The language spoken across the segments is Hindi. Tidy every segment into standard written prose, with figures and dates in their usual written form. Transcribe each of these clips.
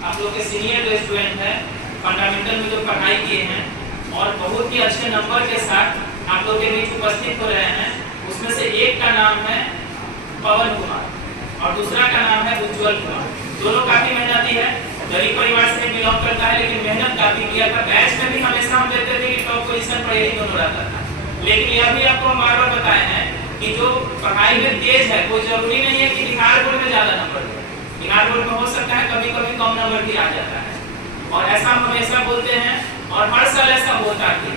आप लोग के सीनियर जो स्टूडेंट हैं, फंडामेंटल में जो पढ़ाई किए हैं और बहुत ही अच्छे नंबर के साथ आप लोग के बीच उपस्थित हो रहे हैं, उसमें से एक का नाम है पवन कुमार और दूसरा का नाम है उज्जवल कुमार। दोनों काफी मेहनती है, गरीब परिवार से बिलोंग करता है, लेकिन मेहनत काफी किया था। बैच में भी हमेशा हम देखते थे कि टॉप पोजीशन पर यही दोनों रहता था। लेकिन यह भी आपको हम बार-बार बताए हैं कि जो पढ़ाई में तेज है, कोई जरूरी नहीं है कि बिहार बोर्ड में ज्यादा नंबर दे। बिहार बोर्ड में हो सकता है कभी-कभी कम नंबर भी आ जाता है, और ऐसा हम हमेशा बोलते हैं और हर साल ऐसा होता है।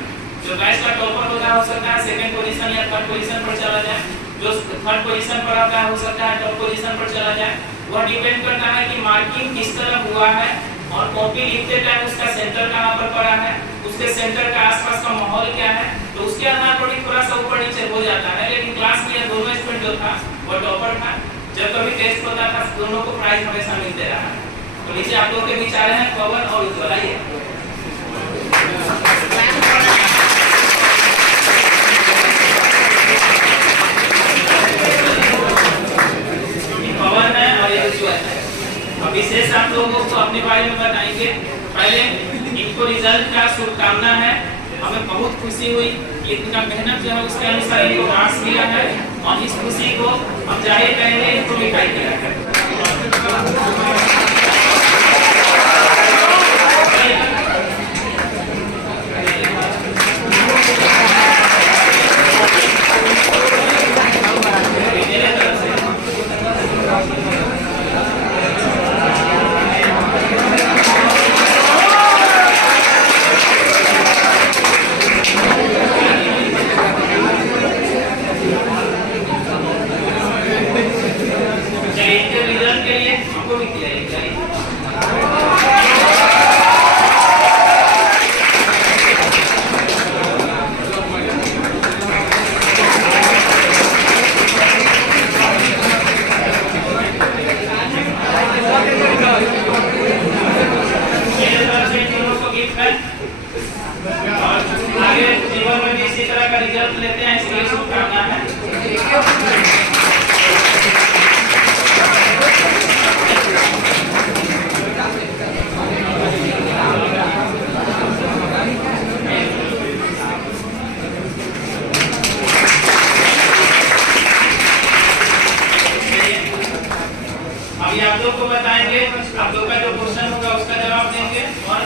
जो बैच का टॉपर होता है हो सकता है सेकंड पोजीशन या थर्ड पोजीशन पर चला जाए, जो थर्ड पोजीशन पर आता है हो सकता है टॉप पोजीशन पर चला जाए। वह डिपेंड करता है कि मार्किंग किस तरह हुआ है और कॉपी लिखते टाइम उसका सेंटर कहां पर पड़ा है, उसके सेंटर का आसपास का माहौल क्या है, तो उसके आधार पर थोड़ा सा ऊपर नीचे हो जाता है। लेकिन क्लास में दोनों स्टूडेंट जो था वो टॉपर था। जब कभी टेस्ट होता था दोनों को प्राइज हमेशा मिलते रहा। तो नीचे आप लोग के बीच आ रहे हैं पवन और उज्जवल। आइए पवन है और ये उज्जवल है। अब विशेष आप लोगों को अपने बारे में बताएंगे। पहले इनको रिजल्ट का शुभकामना है। हमें बहुत खुशी हुई कि इनका मेहनत जो है उसके अनुसार इनको मार्क्स मिला है, और इस खुशी को हम जाहिर करेंगे, इनको मिठाई दिया है। आप लोग को बताएंगे, आप लोग का जो क्वेश्चन होगा उसका जवाब देंगे, और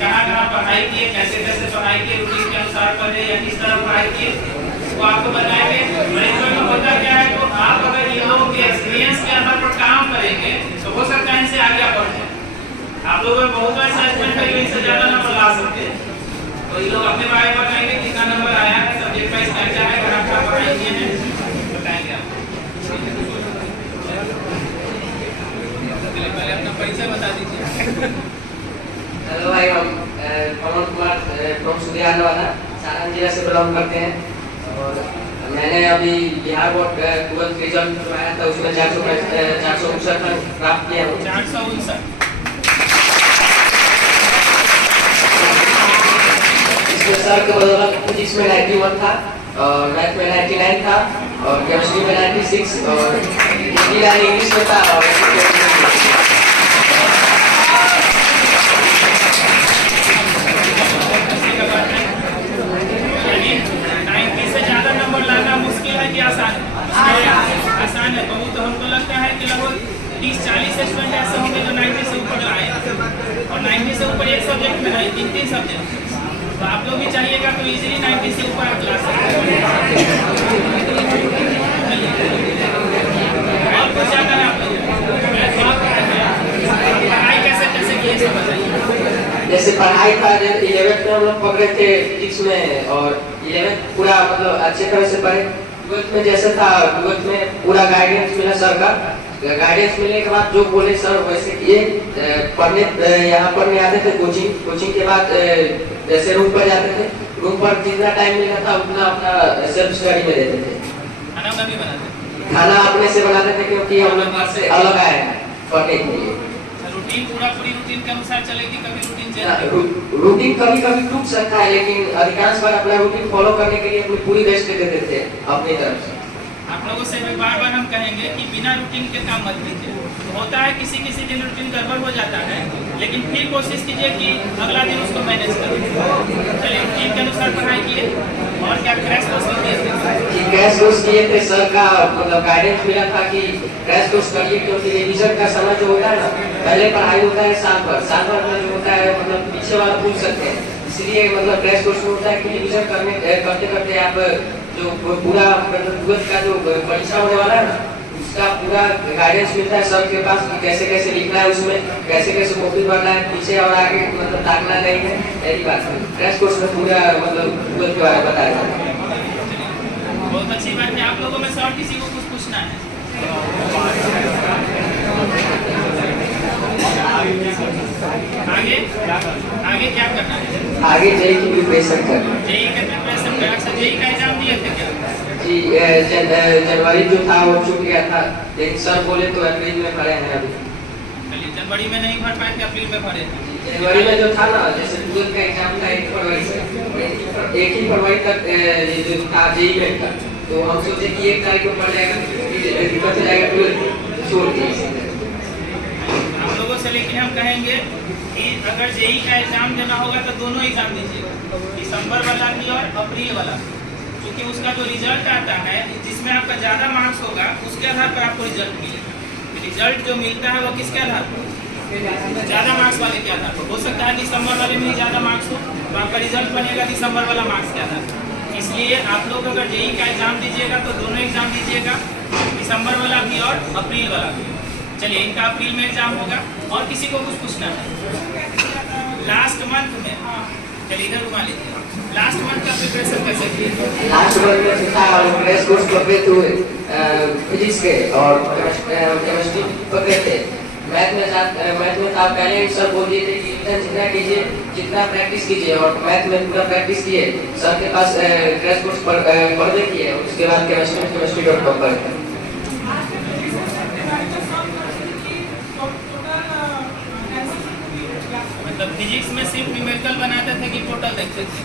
कहाँ पढ़ाई किए, कैसे पढ़ाई किए, रूटीन के अनुसार पढ़े या किस तरह पढ़ाई किए, वो आपको बताएंगे। और इसमें होता क्या है, तो आप अगर इन लोगों के एक्सपीरियंस के आधार पर काम करेंगे तो हो सकता है इनसे आगे बढ़ जाए। आप लोगों में बहुत बार असेसमेंट करके इनसे ज्यादा नंबर ला सकते हैं। तो ये लोग अपने बारे में बताएंगे कितना नंबर आया है, सब्जेक्ट वाइज क्या है, कहाँ पढ़ाई किए हैं, बताएंगे आप। पहले अपना परिचय बता दीजिए। हेलो भाई, हम पवन कुमार फ्रॉम सुदियानवाला सारण जिला से बिलोंग करते हैं, और मैंने अभी बिहार बोर्ड 12th रिजल्ट जो आया था उसमें 459 प्राप्त किया हूँ। 459 इसमें सर के बदौलत फिजिक्स में 91 था, और मैथ में 99 था, और केमिस्ट्री में 96, और इंग्लिश में था, और आसान है। बहुत तो हमको लगता है कि लगभग 30-40 स्टूडेंट ऐसे होंगे जो 90 से ऊपर आए, और 90 से ऊपर एक सब्जेक्ट में है, 3 सब्जेक्ट। तो आप लोग भी चाहिएगा तो इजीली 90 से ऊपर आप ला सकते हैं। और कुछ ज्यादा आप लोग पढ़ाई कैसे किए सब बताइए। जैसे पढ़ाई था 11th में हम लोग पकड़े थे फिजिक्स में, और 11th पूरा मतलब अच्छे तरह से पढ़े। 12th में जैसे था, 12th में पूरा गाइडेंस मिला सर का। गाइडेंस मिलने के बाद जो बोले सर वैसे किए। पढ़ने यहाँ पढ़ने आते थे कोचिंग के बाद जैसे रूम पर जाते थे, रूम पर जितना टाइम मिलता था उतना अपना सेल्फ स्टडी में देते थे। खाना भी बनाते, खाना अपने से बनाते थे, क्योंकि हम लोग बाहर से अलग आए हैं पढ़ने के लिए। रूटीन पूरी रूटीन के अनुसार चलेगी, कभी रूटीन चेंज रूटीन कभी टूट सकता है, लेकिन अधिकांश बार अपना रूटीन फॉलो करने के लिए अपनी पूरी बेस्ट देते थे अपनी तरफ से। आप लोगों से बार हम कहेंगे कि बिना रूटीन के काम मत कीजिए। होता है किसी किसी दिन रूटीन गड़बड़ हो जाता है, लेकिन फिर कोशिश कीजिए कि अगला दिन उसको मैनेज करें। चलिए रूटीन के अनुसार पढ़ाई किए और क्या क्रैश कोर्स किए थे? क्रैश कोर्स किए थे, सर का मतलब गाइडेंस मिला था कि क्रैश कोर्स करिए, क्योंकि रिवीजन का समय जो होता है ना, पहले पढ़ाई होता है साल भर में जो होता है मतलब पीछे वाला भूल सकते हैं, इसलिए मतलब क्रैश कोर्स में होता है कि रिवीजन करते करते आप जो पूरा मतलब ट्वेल्थ का जो परीक्षा होने वाला है ना, उसका पूरा गाइडेंस मिलता है सर के पास कि कैसे कैसे लिखना है, उसमें कैसे कैसे कॉपी भरना है, पीछे और आगे मतलब ताकना नहीं है। यही बात है, क्रैश कोर्स में पूरा मतलब ट्वेल्थ के बारे में बताया जाता है। बहुत अच्छी बात है। आप लोगों में से और किसी को कुछ पूछना है? आगे आगे क्या करना है? आगे जेई की प्रिपरेशन करना। जेई का प्रिपरेशन कर। अच्छा, जेई का एग्जाम दिए थे क्या? जी, जनवरी जो था वो छूट गया था, लेकिन सर बोले तो अप्रैल में भरे हैं अभी। चलिए, जनवरी में नहीं भर पाए थे, अप्रैल में भरे थे। जनवरी में जो था ना, जैसे ट्वेल्थ का एग्जाम था 1 फरवरी से, 1 ही फरवरी तक जो था जेई मेन का, तो हम सोचे कि 1 तारीख को पड़ जाएगा, दिक्कत हो जाएगा, ट्वेल्थ छोड़ दिए। हम लोगों से लेकिन हम कहेंगे कि अगर जेई का एग्जाम देना होगा तो दोनों एग्जाम दीजिएगा, दिसंबर वाला भी और अप्रैल वाला, क्योंकि उसका जो रिजल्ट आता है जिसमें आपका ज़्यादा मार्क्स होगा उसके आधार पर आपको रिजल्ट मिलेगा। रिजल्ट जो मिलता है वो किसके आधार पर? ज़्यादा मार्क्स वाले के आधार पर। हो सकता है दिसंबर वाले में ज़्यादा मार्क्स हो तो आपका रिजल्ट बनेगा दिसंबर वाला मार्क्स के आधार पर। इसलिए आप लोग अगर जेई का एग्जाम दीजिएगा तो दोनों एग्जाम दीजिएगा, दिसंबर वाला भी और अप्रैल वाला भी। चलिए, इनका अप्रैल में एग्जाम होगा। और किसी को कुछ पूछना है? लास्ट मंथ में, चलिए इधर घुमा लीजिए, लास्ट मंथ का प्रिपरेशन कैसे किए? लास्ट मंथ में था क्रैश कोर्स पकड़े थे फिजिक्स के और केमिस्ट्री पकड़े थे। मैथ में था पहले सर बोल दिए थे कि जितना कीजिए, जितना प्रैक्टिस कीजिए, और मैथ में पूरा प्रैक्टिस किए। सर के पास क्रैश कोर्स पढ़ने किए, उसके बाद केमिस्ट्री.com पर। मतलब फिजिक्स में सिर्फ न्यूमेरिकल बनाते थे कि टोटल देखते थे?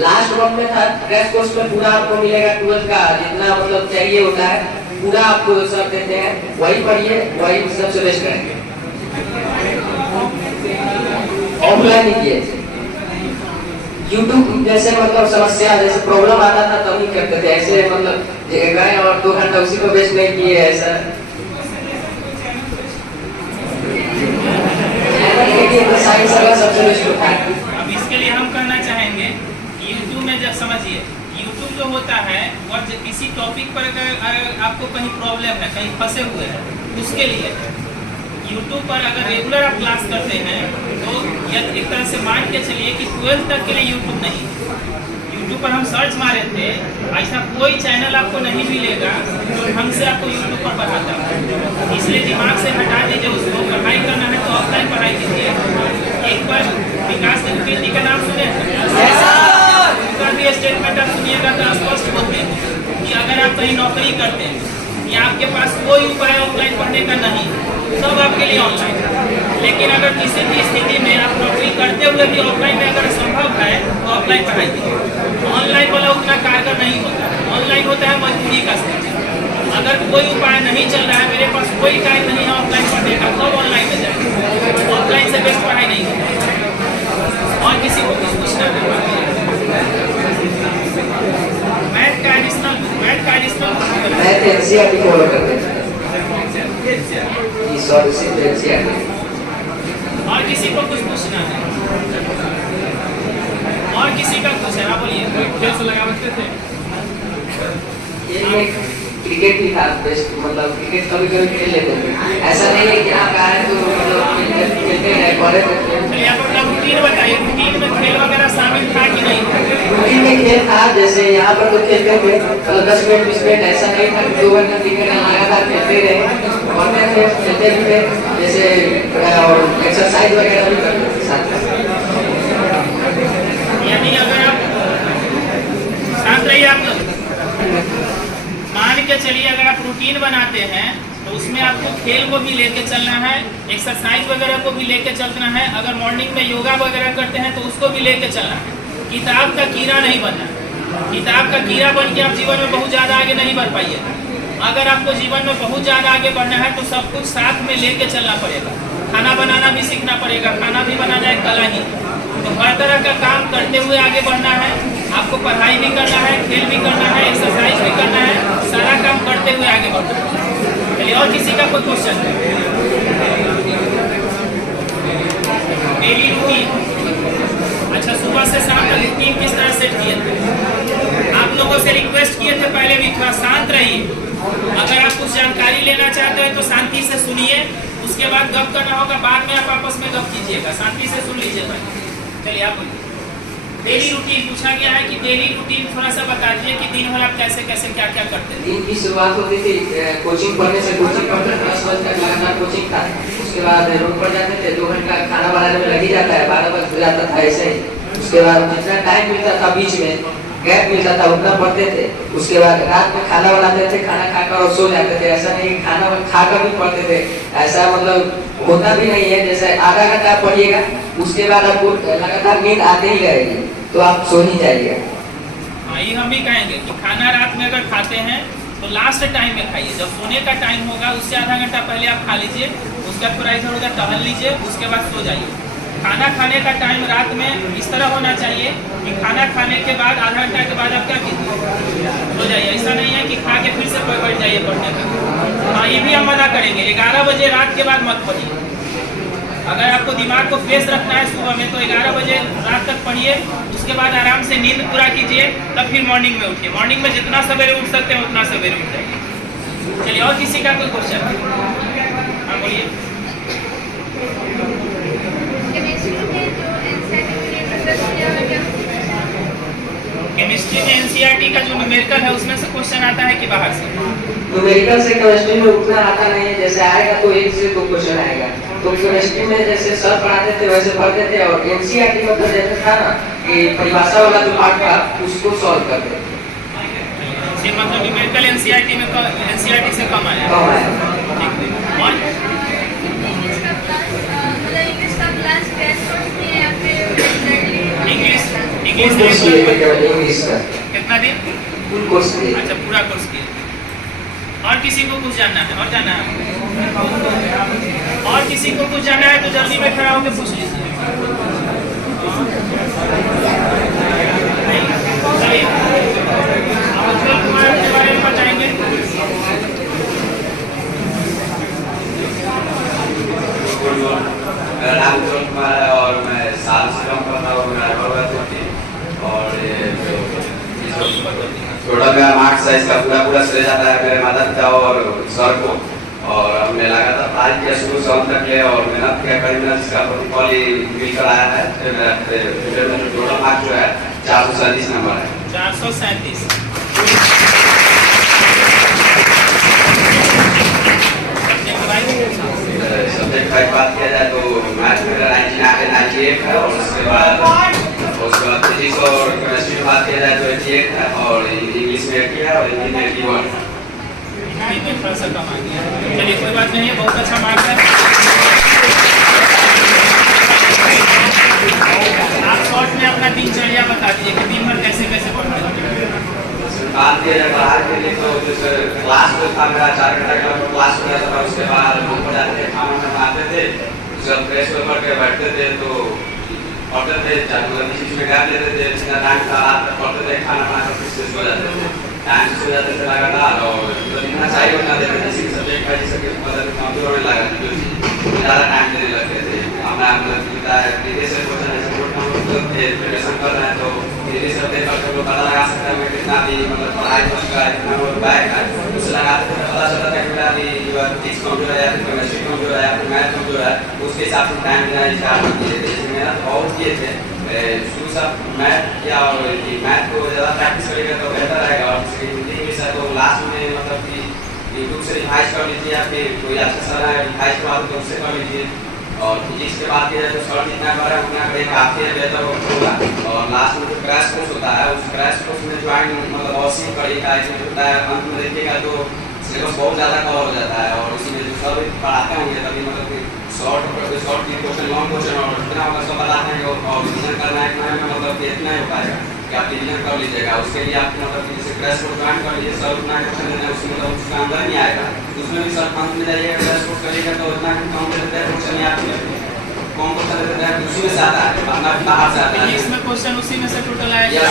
लास्ट मंथ में था क्रैश कोर्स में पूरा आपको मिलेगा, ट्वेल्थ का जितना मतलब चाहिए होता है पूरा आपको सब देते हैं, वही पढ़िए, वही सबसे बेस्ट करेंगे। ऑफलाइन ही किए यूट्यूब जैसे मतलब समस्या जैसे प्रॉब्लम आता था तब नहीं करते थे, ऐसे मतलब गए और 2 घंटा उसी को वेस्ट नहीं किए। ऐसा साइंस सबसे बेस्ट होता है। अब इसके लिए हम कहना चाहेंगे यूट्यूब में जब समझिए, यूट्यूब जो होता है और किसी टॉपिक पर अगर आपको कहीं प्रॉब्लम है, कहीं फंसे हुए हैं, उसके लिए यूट्यूब पर अगर रेगुलर आप क्लास करते हैं तो एक तरह से मान के चलिए कि 12th तक के लिए यूट्यूब नहीं। यूट्यूब पर हम सर्च मारे थे, ऐसा कोई चैनल आपको नहीं मिलेगा जो ढंग से आपको यूट्यूब पर पढ़ाता है। इसलिए दिमाग से हटा दीजिए उसको। पढ़ाई करना है तो ऑफलाइन पढ़ाई कीजिए। एक बार विकास जी का नाम सुने, उनका भी स्टेटमेंट आप सुनिएगा तो स्पष्ट बोलते हैं कि अगर आप कहीं नौकरी करते हैं या आपके पास कोई उपाय ऑफलाइन पढ़ने का नहीं, सब आपके लिए ऑनलाइन। लेकिन अगर किसी भी स्थिति में आप नौकरी करते हुए भी ऑफलाइन में अगर संभव है तो ऑफलाइन पढ़ाई कीजिए। ऑनलाइन वाला उतना कारगर नहीं होता। ऑनलाइन होता है मजबूरी का स्थिति। अगर कोई उपाय नहीं चल रहा है, मेरे पास कोई टाइम नहीं है ऑफलाइन पढ़ने का, तब ऑनलाइन में जाए। ऑफलाइन से बेस्ट पढ़ाई नहीं होती। और किसी को कुछ पूछना है? मैथ का एडिशनल मैथ एनसीईआरटी फॉलो करते हैं। सॉरी, सिर्फ एनसीईआरटी। और किसी को कुछ पूछना है? और किसी का कुछ है? आप बोलिए। खेल से लगा रखते थे? क्रिकेट भी था बेस्ट, मतलब क्रिकेट कभी कभी खेल लेते थे। ऐसा नहीं है कि आप आए तो मतलब खेलते हैं कॉलेज में। चलिए आप अपना रूटीन बताइए। रूटीन में खेल वगैरह शामिल था कि नहीं? रूटीन में खेल था, जैसे यहाँ पर तो खेलते थे मतलब 10 मिनट 20 मिनट, ऐसा नहीं था 2 घंटा 3 घंटा लगातार खेलते रहे। पढ़ते थे, खेलते भी थे, जैसे एक्सरसाइज वगैरह भी करते थे साथ में। यानी अगर आप शांत रहिए, आप लोग मान के चलिए अगर आप रूटीन बनाते हैं तो उसमें आपको खेल को भी लेके चलना है, एक्सरसाइज वगैरह को भी लेके चलना है। अगर मॉर्निंग में योगा वगैरह करते हैं तो उसको भी लेके चलना है। किताब का कीड़ा नहीं बनना। किताब का कीड़ा बन के आप जीवन में बहुत ज़्यादा आगे नहीं बढ़ पाइए। अगर आपको जीवन में बहुत ज़्यादा आगे बढ़ना है तो सब कुछ साथ में लेके चलना पड़ेगा। खाना बनाना भी सीखना पड़ेगा, खाना भी बनाना एक कला ही। तो हर तरह का काम करते हुए आगे बढ़ना है। आपको पढ़ाई भी करना है, खेल भी करना है, एक्सरसाइज भी करना है, सारा काम करते हुए आगे बढ़ना है। चलिए, और किसी का कोई क्वेश्चन है? डेली रूटीन, अच्छा सुबह से शाम तक रूटीन किस तरह सेट किए थे? आप लोगों से रिक्वेस्ट किए थे पहले भी, थोड़ा शांत रहिए। अगर आप कुछ जानकारी लेना चाहते हैं तो शांति से सुनिए, उसके बाद गप करना होगा, बाद में आप आपस में गप कीजिएगा, शांति से सुन लीजिएगा। चलिए आप बोलिए। डेली रूटीन पूछा गया है कि डेली रूटीन थोड़ा सा बता दीजिए कि दिन भर आप कैसे कैसे क्या क्या करते हैं। दिन की शुरुआत होती थी कोचिंग पढ़ने से, कोचिंग पढ़ते 10 बजे तक लगातार कोचिंग था। उसके बाद रूम पर जाते थे, 2 घंटा खाना बनाने में लग ही जाता है, 12 बज जाता था ऐसे ही। उसके बाद जितना टाइम मिलता था बीच में गैप मिलता था उतना पढ़ते थे। उसके बाद रात में खाना बनाते थे, खाना खाकर और सो जाते थे। ऐसा नहीं खाना खाकर भी पढ़ते थे, ऐसा मतलब होता भी नहीं है। जैसे आधा घंटा पढ़िएगा, उसके बाद आपको लगातार नींद आते ही रहेगी, तो आप सो ही जाइएगा। हाँ, ये हम भी कहेंगे कि खाना रात में अगर खाते हैं तो लास्ट टाइम में खाइए। जब सोने का टाइम होगा उससे आधा घंटा पहले आप खा लीजिए, उसका थोड़ा इधर उधर टहल लीजिए, उसके बाद सो जाइए। खाना खाने का टाइम रात में इस तरह होना चाहिए कि खाना खाने के बाद आधा घंटा के बाद आप क्या कीजिए, सो जाइए। ऐसा नहीं है कि खा के फिर से बैठ जाइए पढ़ने का। हाँ, ये भी हम मना करेंगे, 11 बजे रात के बाद मत पढ़िए। अगर आपको दिमाग को फ्रेश रखना है सुबह में तो 11 बजे रात तक पढ़िए, उसके बाद आराम से नींद पूरा कीजिए, तब फिर मॉर्निंग में उठिए। मॉर्निंग में जितना सवेरे उठ सकते हैं उतना सवेरे उठ जाइए। चलिए, और किसी का कोई क्वेश्चन? हाँ बोलिए। केमिस्ट्री में एनसीईआरटी का जो न्यूमेरिकल है उसमें से क्वेश्चन आता है कि बाहर से? न्यूमेरिकल से केमिस्ट्री में उतना आता नहीं है, जैसे आएगा तो 1 से 2 क्वेश्चन आएगा। तो केमिस्ट्री में जैसे सर पढ़ाते थे वैसे पढ़ते थे, और एनसीईआरटी मतलब जैसे था ना कि परिभाषा वाला जो पार्ट था उसको सॉल्व करते थे। मतलब न्यूमेरिकल एनसीईआरटी से कम आया। ठीक है। और इंग्लिश का कितना दिन? फुल कोर्स किए। अच्छा, पूरा कोर्स किया। और किसी को कुछ जानना है? और जानना है? और किसी को कुछ जानना है तो जल्दी में खड़ा होकर पूछ लीजिए। चलिए, आप उज्ज्वल कुमार के बारे में बताएंगे। मेरा नाम उज्ज्वल कुमार है और मैं साल से काम करता हूँ। और टोटल मेरा मार्क्स है इसका पूरा श्रेय जाता है मेरे माता पिता और सर को। और हमने लगातार तारीफ किया शुरू से अंत तक ले, और मेहनत किया कड़ी मेहनत, जिसका प्रतिफल मिलकर आया है। मेरा टोटल मार्क्स जो है 437 नंबर है। 437। सब्जेक्ट की बात किया जाए तो मैथ में 98 है, और उसके बाद फिजिक्स और केमिस्ट्री की बात किया जाए तो 88 है, और इंग्लिश में 80 है, और हिंदी में 81 है। थोड़ा सा कम आ गया। चलिए, कोई बात नहीं है, बहुत अच्छा मार्क्स है। आप शॉर्ट में अपना दिनचर्या बता दीजिए कि दिन भर कैसे कैसे पढ़ते हैं। बात किया जाए बाहर के लिए तो जैसे क्लास में था मेरा 4 घंटा का क्लास हो जाता था। उसके बाद रूम पर जाते थे, खाना बनाते थे, जब फ्रेश होकर के बैठते थे तो पढ़ते थे, मतलब बीच में गैप लेते थे, जितना टाइम था रात तक पढ़ते थे, खाना बनाकर फिर से सो जाते थे, टाइम से सो जाते थे लगातार। और मतलब इतना चाहिए उतना देते थे, किसी सब्जेक्ट का जिससे मतलब कमजोर होने लगा जो ज़्यादा टाइम देने लगते थे। हमारा मतलब मिलता है धीरे से क्वेश्चन जैसे प्रिपरेशन कर रहे हैं तो धीरे से देख कर लोग पता लगा सकते हैं कितना भी मतलब पढ़ाई कर चुका है, कितना वो बैक है, उससे लगाते थे पता चलता है कि मेरा भी फिजिक्स कमजोर है या फिर केमिस्ट्री कमजोर है या फिर मैथ कमजोर है, उसके हिसाब से टाइम देना स्टार्ट किए थे। मेहनत बहुत किए थे शुरू से। मैथ किया और मैथ को ज़्यादा प्रैक्टिस करेगा तो बेहतर रहेगा। और हिंदी इंग्लिश है तो लास्ट में मतलब कि यूट्यूब से रिवाइज कर लीजिए या फिर कोई अच्छा सलाह है रिवाइज करवा तो उससे कर लीजिए। और फिजिक्स के बात किया जाए तो सर जितना करें उतना करें काफ़ी बेहतर होगा। और लास्ट में जो क्रैश कोर्स होता है उस क्रैश कोर्स में ज्वाइन मतलब 80 कड़ी का इसमें होता है, अंत में देखिएगा तो सिलेबस बहुत ज़्यादा कवर हो जाता है। और इसमें जो सब पढ़ाते होंगे तभी मतलब कि शॉर्ट की क्वेश्चन लॉन्ग क्वेश्चन और इतना होगा सब बताते हैं और रिविजन करना है इतना में मतलब कि इतना ही हो पाएगा कि आप रिविजन कर लीजिएगा। उसके लिए आपको मतलब कि जैसे क्रैश कोर्स ज्वाइन कर लीजिए, सर उतना क्वेश्चन देना है उसमें मतलब उसका अंदर नहीं आएगा, उसमें भी सर अंत में जाइएगा क्रैश कोर्स करिएगा तो उतना काम देते हैं क्वेश्चन नहीं आपके कौन क्वेश्चन देते हैं उसी में से आता है, अपना बाहर से आता है। इसमें क्वेश्चन उसी में से टोटल आएगा।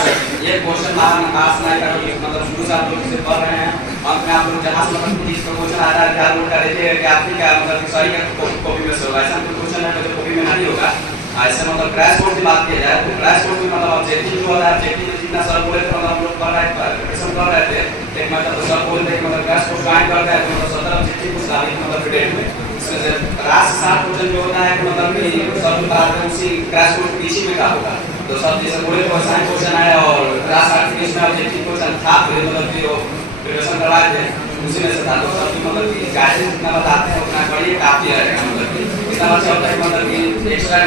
ये क्वेश्चन बाहर पास नहीं कर मतलब शुरू से आप लोग से पढ़ रहे हैं, अंत में आप लोग जहाँ से मतलब जिस क्वेश्चन आ रहा है ध्यान नोट कर लीजिए कि आपकी क्या मतलब सही का कॉपी में से होगा, ऐसा कोई क्वेश्चन है जो कॉपी में नहीं होगा। ऐसे मतलब क्रैश कोर्स की बात की जाए तो क्रैश कोर्स में मतलब ऑब्जेक्टिव जो होता है, ऑब्जेक्टिव में जितना सर बोले तो मतलब हम लोग पढ़ रहे थे एक मतलब तो सर बोलते हैं मतलब क्रैश कोर्स ज्वाइन करते हैं तो मतलब 17 ऑब्जेक्टिव कुछ डाली मतलब डेट में इसमें से रात 7 क्वेश्चन जो होता है मतलब कि सर बताते हैं उसी क्रैश कोर्स पीछे में क्या होगा, तो सब जैसे बोले तो आसान क्वेश्चन आया और रात 8 के इसमें ऑब्जेक्टिव क्वेश्चन था फिर मतलब कि वो प्रिपरेशन करवाए थे उसी में से था, तो सब मतलब कि गाइडेंस जितना बताते हैं उतना करिए काफी रहेगा, मतलब कि इतना अच्छा होता है मतलब कि एक्स्ट्रा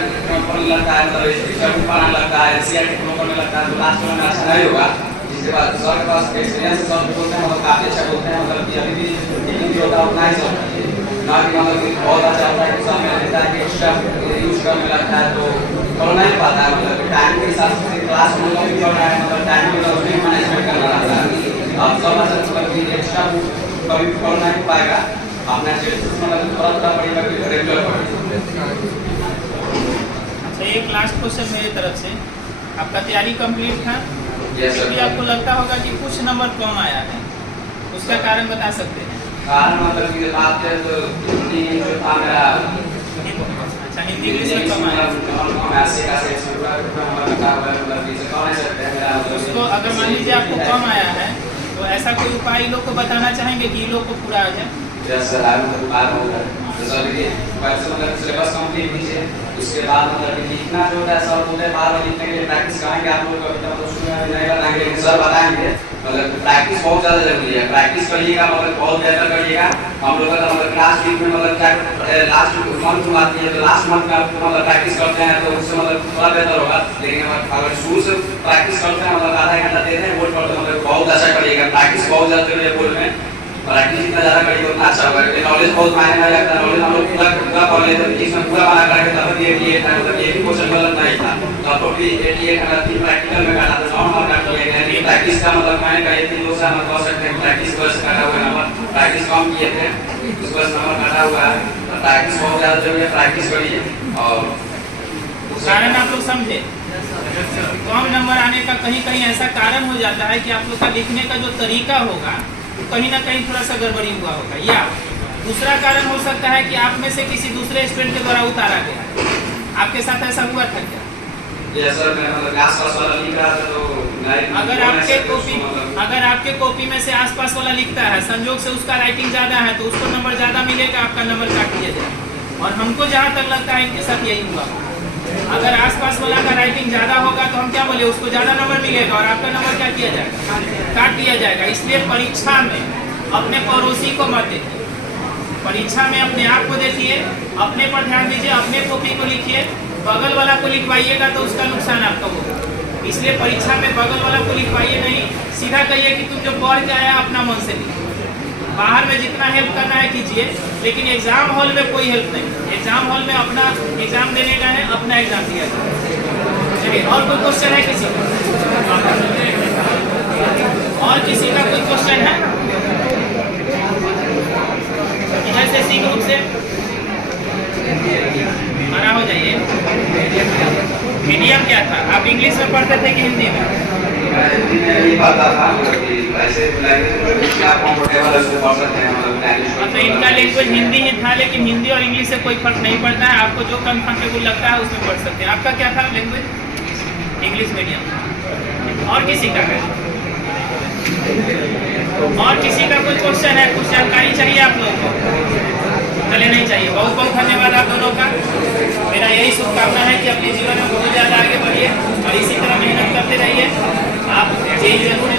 पढ़ने लगता है मतलब एक्स्ट्रा पढ़ाने लगता है, सीआरटी फॉलो करने लगता है तो लास्ट में अच्छा नहीं होगा। जिसके बाद सर के पास एक्सपीरियंस सब बोलते हैं मतलब काफी अच्छा बोलते हैं मतलब कि अभी भी टीचिंग जो होता है उतना ही सब ना कि मतलब कि बहुत अच्छा होता है कि समय देता है कि एक्स्ट्रा यूज करने लगता है तो पढ़ नहीं पाता है, मतलब टाइम के हिसाब से क्लास में लोग भी पढ़ रहा है मतलब टाइम के उसमें मैनेजमेंट करना रहता है, आप सब अच्छा मतलब कि एक्स्ट्रा कभी पढ़ नहीं पाएगा, अपना मतलब थोड़ा पढ़ेगा कि रेगुलर पढ़ेगा। अच्छा ये लास्ट क्वेश्चन मेरी तरफ से, आपका तैयारी कंप्लीट था, यस फिर भी आपको लगता होगा कि कुछ नंबर कम आया है, उसका कारण बता सकते हैं? कारण मतलब कि बात है तो हिंदी जो था मेरा अच्छा हिंदी इंग्लिश में कम आया, उसको अगर मान लीजिए आपको कम आया है तो ऐसा कोई उपाय लोग को बताना चाहेंगे कि लोग को पूरा आ जाए? यस सर आई मतलब बात होगा तो सर ये वैसे मतलब सिलेबस कंप्लीट कीजिए, उसके बाद मतलब कि लिखना जो होता है सब बोलते हैं बार-बार लिखने के लिए प्रैक्टिस कराएंगे आप लोग कभी मतलब शुरू में नहीं बताएंगे लेकिन सर बताएंगे, मतलब प्रैक्टिस बहुत ज़्यादा जरूरी है, प्रैक्टिस करिएगा मतलब बहुत बेहतर करिएगा। हम लोग का मतलब लास्ट वीक में मतलब क्या लास्ट मंथ में आती है तो लास्ट मंथ में मतलब प्रैक्टिस करते हैं तो उससे मतलब थोड़ा बेहतर होगा, लेकिन अगर शुरू से प्रैक्टिस करते हैं मतलब आधा घंटा देते हैं बोर्ड पर तो मतलब बहुत अच्छा करिएगा, प्रैक्टिस बहुत ज़्यादा जरूरी है बोर्ड में, प्रैक्टिस जितना ज़्यादा करिएगा उतना अच्छा होगा, क्योंकि नॉलेज बहुत मायने नहीं रखता, नॉलेज हम लोग पूरा पढ़ लेते हैं जिसमें पूरा बना करके तब भी 88 था मतलब एक भी क्वेश्चन गलत नहीं था, तो आपको भी 88 का 3 प्रैक्टिकल में काटा था 9 नंबर काट लिया गया, लेकिन प्रैक्टिस का मतलब मायने का ये 3 लोग से हम कह सकते हैं प्रैक्टिस वर्ष काटा हुआ नंबर, प्रैक्टिस कम किए थे उस वर्ष नंबर काटा हुआ है, तो प्रैक्टिस बहुत ज़्यादा जरूरी है, प्रैक्टिस करिए। और कारण आप लोग समझे, कम नंबर आने का कहीं कहीं ऐसा कारण हो जाता है कि आप लोग का लिखने का जो तरीका होगा कहीं ना कहीं थोड़ा सा गड़बड़ी हुआ होगा, या दूसरा कारण हो सकता है कि आप में से किसी दूसरे स्टूडेंट के द्वारा उतारा गया, आपके साथ ऐसा हुआ था क्या? यस सर मैं मतलब आसपास वाला लिख रहा था तो अगर आपके कॉपी में से आसपास वाला लिखता है संजोग से उसका राइटिंग ज़्यादा है तो उसको नंबर ज़्यादा मिलेगा, आपका नंबर काट दिया जाएगा। और हमको जहाँ तक लगता है इनके साथ यही हुआ, अगर आसपास वाला का राइटिंग ज़्यादा होगा तो हम क्या बोले उसको ज़्यादा नंबर मिलेगा और आपका नंबर क्या किया जाएगा, काट दिया जाएगा। इसलिए परीक्षा में अपने पड़ोसी को मत देखिए, परीक्षा में अपने आप को देखिए, अपने पर ध्यान दीजिए, अपने कॉपी को लिखिए, बगल वाला को लिखवाइएगा तो उसका नुकसान आपका होगा। इसलिए परीक्षा में बगल वाला को लिखवाइए नहीं, सीधा कहिए कि तुम जो पढ़ के आया अपना मन से लिखो। बाहर में जितना हेल्प करना है कीजिए, लेकिन एग्जाम हॉल में कोई हेल्प नहीं। एग्जाम हॉल में अपना एग्जाम देने का है, अपना एग्जाम दिया जाए। चलिए और कोई क्वेश्चन है किसी का? और किसी का कोई क्वेश्चन है? इधर से सी ग्रुप से खड़ा हो जाइए। मीडियम क्या था? आप इंग्लिश में पढ़ते थे कि हिंदी में? हिंदी में नहीं पढ़ता था, ऐसे लैंग्वेज में आप कंफर्टेबल है पढ़ सकते हैं मतलब तो इनका लैंग्वेज हिंदी ही था, लेकिन हिंदी और इंग्लिश से कोई फर्क नहीं पड़ता है, आपको जो कंफर्टेबल लगता है उसमें पढ़ सकते हैं। आपका क्या था लैंग्वेज? English medium. और किसी का है? और किसी का कोई क्वेश्चन है? कुछ जानकारी चाहिए आप लोगों को? चले नहीं चाहिए। बहुत बहुत धन्यवाद आप दोनों का। मेरा यही शुभकामना है कि अपने जीवन में बहुत ज़्यादा आगे बढ़िए और इसी तरह मेहनत करते रहिए। आप जेई जरूर